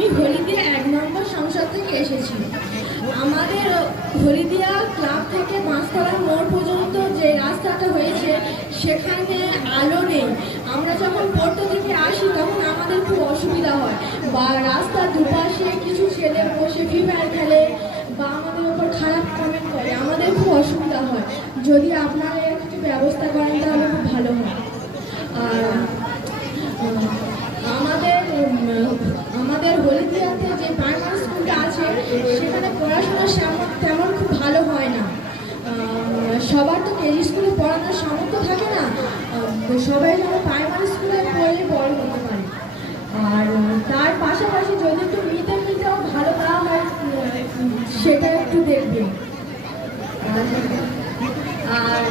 আমি হলদিয়া 1 নম্বর সংসদ থেকে এসেছি। আমাদের হলদিয়া ক্লাব থেকে পাঁচতলা মোড় পর্যন্ত যে রাস্তাটা হয়েছে সেখানে আলো নেই। আমরা যখন পড়তে থেকে আসি তখন আমাদের খুব অসুবিধা হয়, বা রাস্তার দুপাশে কিছু ছেলে বসে ফ্রি ফায়ার খেলে বা আমাদের উপর খারাপ কমেন্ট করে, আমাদের খুব অসুবিধা হয়। যদি আপনারা এর কিছু ব্যবস্থা করেন তাহলে খুব ভালো হয়। আর আমাদের হলদিয়াতে যে প্রাইমারি স্কুলটা আছে সেখানে পড়াশোনা তেমন খুব ভালো হয় না। সবার তো কেজি স্কুলে পড়ানোর সামর্থ্য থাকে না, সবাই যেন প্রাইমারি স্কুলে পড়লে বড় হতে পারে। আর তার পাশাপাশি যদি একটু মিডেও ভালো করা হয় সেটা একটু দেখবেন। আর